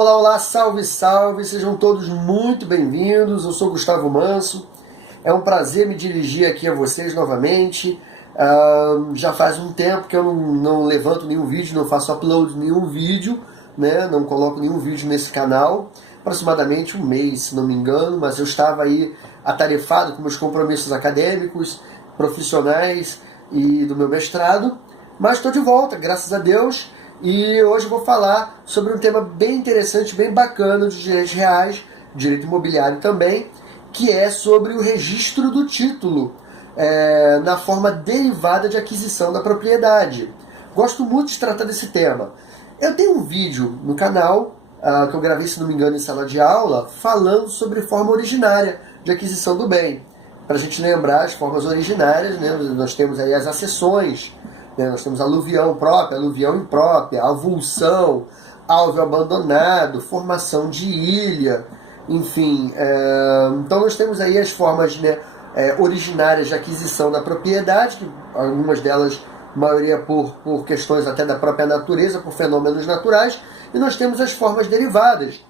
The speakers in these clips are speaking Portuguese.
Olá, olá, salve, salve, sejam todos muito bem-vindos. Eu sou Gustavo Manso, é um prazer me dirigir aqui a vocês novamente. Já faz um tempo que eu não levanto nenhum vídeo, não faço upload de nenhum vídeo, né? Não coloco nenhum vídeo nesse canal, aproximadamente um mês, se não me engano, mas eu estava aí atarefado com meus compromissos acadêmicos, profissionais e do meu mestrado, mas estou de volta, graças a Deus. E hoje eu vou falar sobre um tema bem interessante, bem bacana de direitos reais, direito imobiliário também, que é sobre o registro do título na forma derivada de aquisição da propriedade. Gosto muito de tratar desse tema. Eu tenho um vídeo no canal, que eu gravei, se não me engano, em sala de aula, falando sobre forma originária de aquisição do bem. Para a gente lembrar as formas originárias, né, nós temos aí as acessões, nós temos aluvião própria, aluvião imprópria, avulsão, alveo abandonado, formação de ilha, enfim. Então nós temos aí as formas, né, originárias de aquisição da propriedade, que algumas delas, a maioria por questões até da própria natureza, por fenômenos naturais, e nós temos as formas derivadas.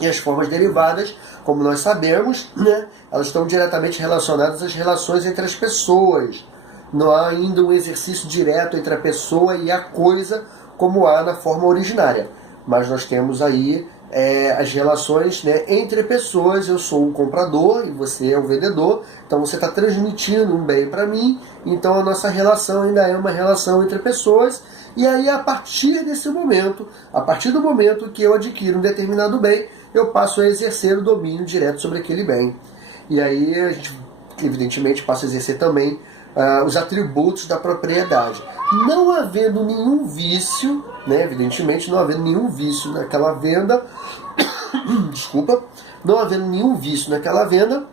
E as formas derivadas, como nós sabemos, né, elas estão diretamente relacionadas às relações entre as pessoas. Não há ainda um exercício direto entre a pessoa e a coisa como há na forma originária. Mas nós temos aí as relações, né, entre pessoas. Eu sou o comprador e você é o vendedor. Então você está transmitindo um bem para mim. Então a nossa relação ainda é uma relação entre pessoas. E aí a partir desse momento, a partir do momento que eu adquiro um determinado bem, eu passo a exercer o domínio direto sobre aquele bem. E aí a gente, evidentemente, passa a exercer também os atributos da propriedade. Não havendo nenhum vício, né, evidentemente, não havendo nenhum vício naquela venda, desculpa, não havendo nenhum vício naquela venda,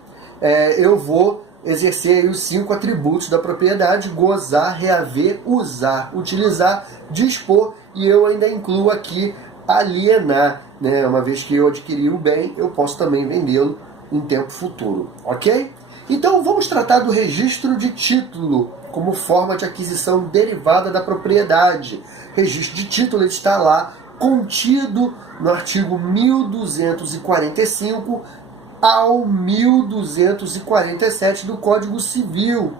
eu vou exercer aí os 5 atributos da propriedade: gozar, reaver, usar, utilizar, dispor, e eu ainda incluo aqui alienar, né? Uma vez que eu adquiri o bem, eu posso também vendê-lo em tempo futuro, ok? Então vamos tratar do registro de título como forma de aquisição derivada da propriedade. Registro de título está lá contido no artigo 1245 ao 1247 do Código Civil.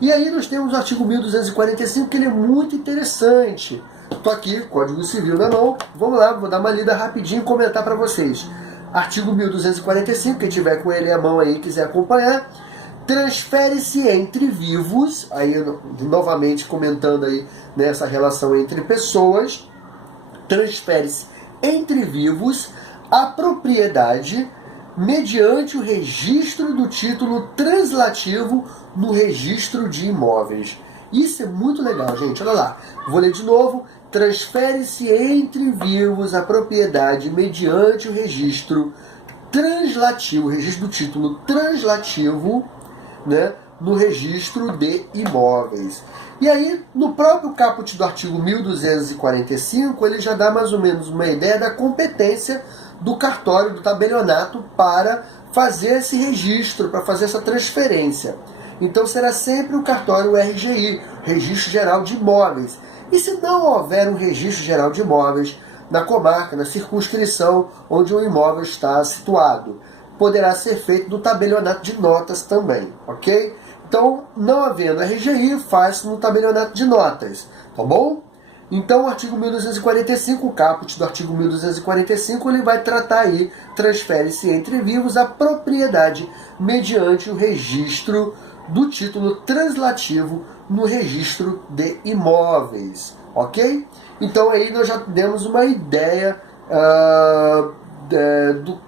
E aí nós temos o artigo 1245, que ele é muito interessante. Estou aqui, Código Civil na mão. Vamos lá, vou dar uma lida rapidinho e comentar para vocês. Artigo 1245, quem tiver com ele à mão aí e quiser acompanhar. Transfere-se entre vivos, aí novamente comentando aí nessa relação entre pessoas, transfere-se entre vivos a propriedade mediante o registro do título translativo no registro de imóveis. Isso é muito legal, gente. Olha lá, vou ler de novo. Transfere-se entre vivos a propriedade mediante o registro translativo, o registro do título translativo, né, no registro de imóveis. E aí, no próprio caput do artigo 1245, ele já dá mais ou menos uma ideia da competência do cartório, do tabelionato, para fazer esse registro, para fazer essa transferência. Então será sempre o cartório RGI, Registro Geral de Imóveis. E se não houver um registro geral de imóveis na comarca, na circunscrição onde o imóvel está situado, poderá ser feito no tabelionato de notas também, ok? Então, não havendo RGI, faz-se no tabelionato de notas, tá bom? Então, o artigo 1245, o caput do artigo 1245, ele vai tratar aí, transfere-se entre vivos a propriedade mediante o registro do título translativo no registro de imóveis, ok? Então aí nós já demos uma ideia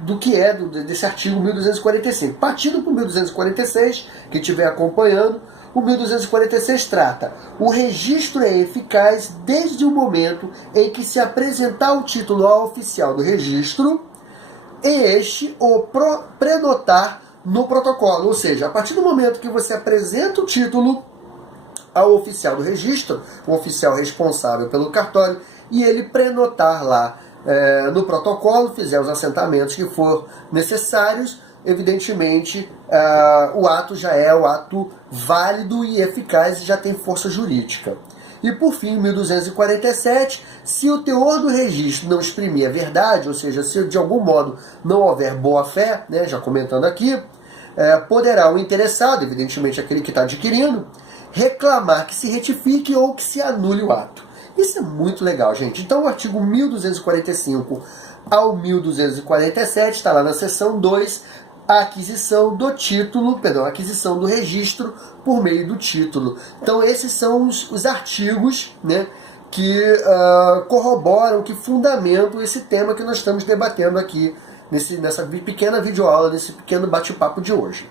do que é desse artigo 1245. Partindo para o 1246, quem estiver acompanhando, o 1246 trata: o registro é eficaz desde o momento em que se apresentar o título ao oficial do registro e este o prenotar no protocolo. Ou seja, a partir do momento que você apresenta o título ao oficial do registro, o oficial responsável pelo cartório, e ele prenotar lá no protocolo, fizer os assentamentos que for necessários, evidentemente o ato já é o ato válido e eficaz e já tem força jurídica. E por fim, 1247, se o teor do registro não exprimir a verdade, ou seja, se de algum modo não houver boa-fé, né, já comentando aqui, poderá o interessado, evidentemente aquele que está adquirindo, reclamar que se retifique ou que se anule o ato. Isso é muito legal, gente. Então o artigo 1245 ao 1247 está lá na seção 2, a aquisição do título, perdão, a aquisição do registro por meio do título. Então esses são os artigos, né, que corroboram, que fundamentam esse tema que nós estamos debatendo aqui nessa pequena videoaula, nesse pequeno bate-papo de hoje.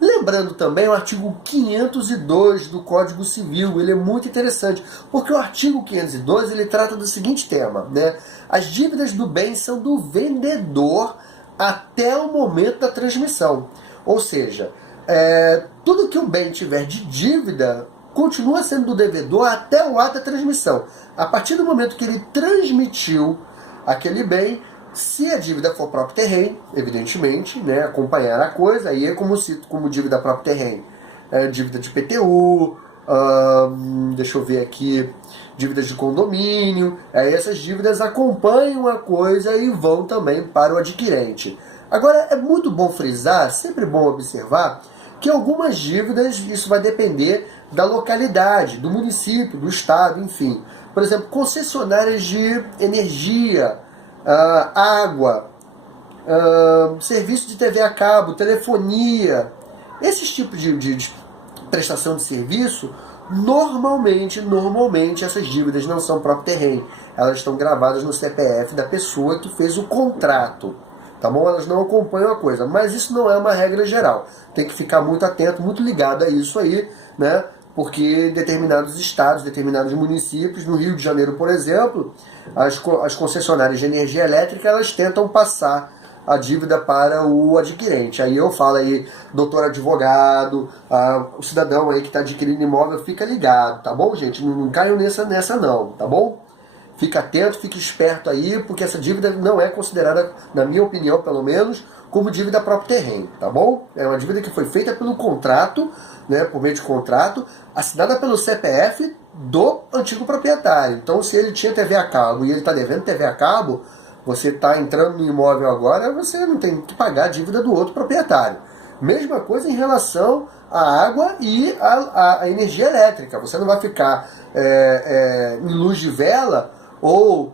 Lembrando também o artigo 502 do Código Civil, ele é muito interessante, porque o artigo 502 ele trata do seguinte tema, né? As dívidas do bem são do vendedor até o momento da transmissão. Ou seja, tudo que o bem tiver de dívida continua sendo do devedor até o ato da transmissão. A partir do momento que ele transmitiu aquele bem, se a dívida for próprio terreno, evidentemente, né, acompanhar a coisa, aí é como dívida próprio terreno. Dívida de PTU, deixa eu ver aqui, dívidas de condomínio, essas dívidas acompanham a coisa e vão também para o adquirente. Agora, é muito bom frisar, sempre bom observar, que algumas dívidas, isso vai depender da localidade, do município, do estado, enfim. Por exemplo, concessionárias de energia, água, serviço de TV a cabo, telefonia, esses tipos de prestação de serviço, normalmente essas dívidas não são próprio terreno, elas estão gravadas no CPF da pessoa que fez o contrato, tá bom? Elas não acompanham a coisa, mas isso não é uma regra geral, tem que ficar muito atento, muito ligado a isso aí, né? Porque determinados estados, determinados municípios, no Rio de Janeiro, por exemplo, as concessionárias de energia elétrica, elas tentam passar a dívida para o adquirente. Aí eu falo aí, doutor advogado, o cidadão aí que está adquirindo imóvel, fica ligado, tá bom, gente? Não caiam nessa não, tá bom? Fica atento, fique esperto aí, porque essa dívida não é considerada, na minha opinião pelo menos, como dívida próprio terreno, tá bom? É uma dívida que foi feita pelo contrato, né, por meio de contrato, assinada pelo CPF do antigo proprietário. Então, se ele tinha TV a cabo e ele está devendo TV a cabo, você está entrando no imóvel agora, você não tem que pagar a dívida do outro proprietário. Mesma coisa em relação à água e à energia elétrica. Você não vai ficar em luz de vela ou,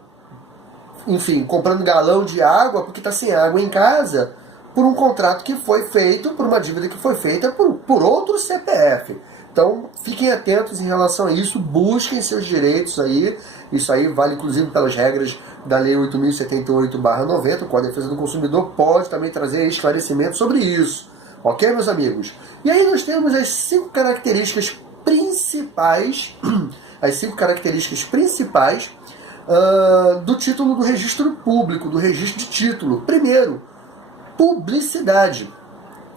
enfim, comprando galão de água porque está sem água em casa por um contrato que foi feito, por uma dívida que foi feita por outro CPF. Então, fiquem atentos em relação a isso, busquem seus direitos aí. Isso aí vale, inclusive, pelas regras da Lei 8.078/90, o Código de Defesa do Consumidor pode também trazer esclarecimento sobre isso. Ok, meus amigos? E aí nós temos as 5 características principais, do título do registro público, do registro de título. Primeiro, publicidade.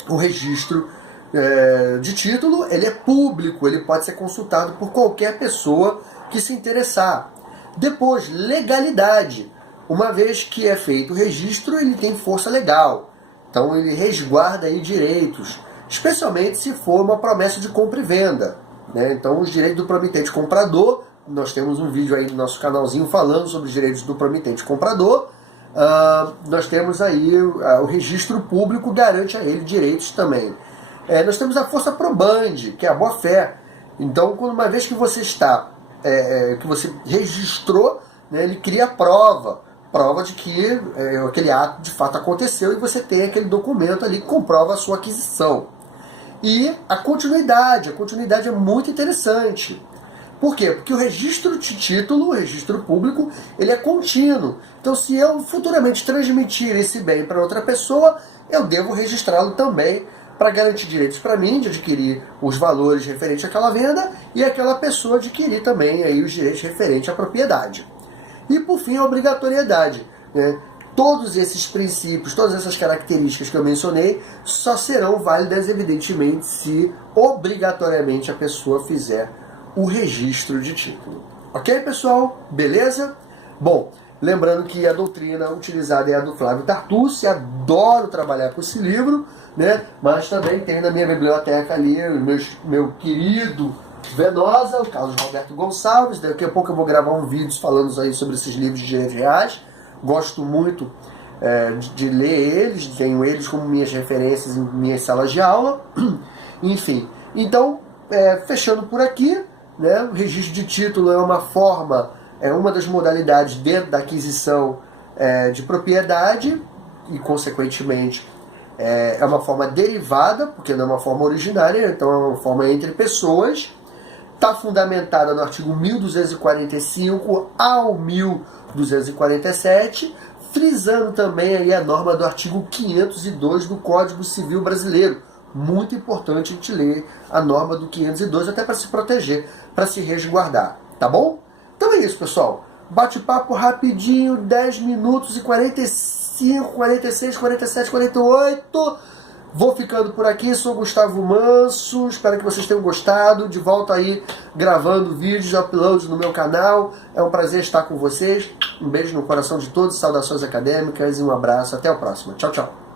O registro de título, ele é público, ele pode ser consultado por qualquer pessoa que se interessar. Depois, legalidade. Uma vez que é feito o registro, ele tem força legal. Então ele resguarda aí direitos, especialmente se for uma promessa de compra e venda, né? Então os direitos do promitente comprador, nós temos um vídeo aí no nosso canalzinho falando sobre os direitos do promitente comprador. Nós temos aí o registro público garante a ele direitos também. Nós temos a força probandi, que é a boa-fé. Então, uma vez que você que você registrou, né, ele cria prova de que aquele ato de fato aconteceu e você tem aquele documento ali que comprova a sua aquisição. E a continuidade é muito interessante. Por quê? Porque o registro de título, o registro público, ele é contínuo. Então, se eu futuramente transmitir esse bem para outra pessoa, eu devo registrá-lo também para garantir direitos para mim, de adquirir os valores referentes àquela venda e aquela pessoa adquirir também aí os direitos referentes à propriedade. E, por fim, a obrigatoriedade, né? Todos esses princípios, todas essas características que eu mencionei só serão válidas, evidentemente, se obrigatoriamente a pessoa fizer o registro de título. Ok, pessoal? Beleza? Bom, lembrando que a doutrina utilizada é a do Flávio Tartucci, adoro trabalhar com esse livro, né? Mas também tem na minha biblioteca ali meu querido Venosa, o Carlos Roberto Gonçalves. Daqui a pouco eu vou gravar um vídeo falando aí sobre esses livros de direitos reais. Gosto muito de ler eles, tenho eles como minhas referências em minhas salas de aula. Enfim, então, fechando por aqui, né, o registro de título é uma forma, é uma das modalidades dentro da aquisição de propriedade e, consequentemente, é uma forma derivada, porque não é uma forma originária, então é uma forma entre pessoas. Está fundamentada no artigo 1245 ao 1247, frisando também aí a norma do artigo 502 do Código Civil Brasileiro. Muito importante a gente ler a norma do 502 até para se proteger, para se resguardar, tá bom? Então é isso, pessoal. Bate-papo rapidinho, 10 minutos e 45, 46, 47, 48. Vou ficando por aqui, sou Gustavo Manso, espero que vocês tenham gostado. De volta aí, gravando vídeos, uploads no meu canal. É um prazer estar com vocês. Um beijo no coração de todos, saudações acadêmicas e um abraço. Até o próximo. Tchau, tchau.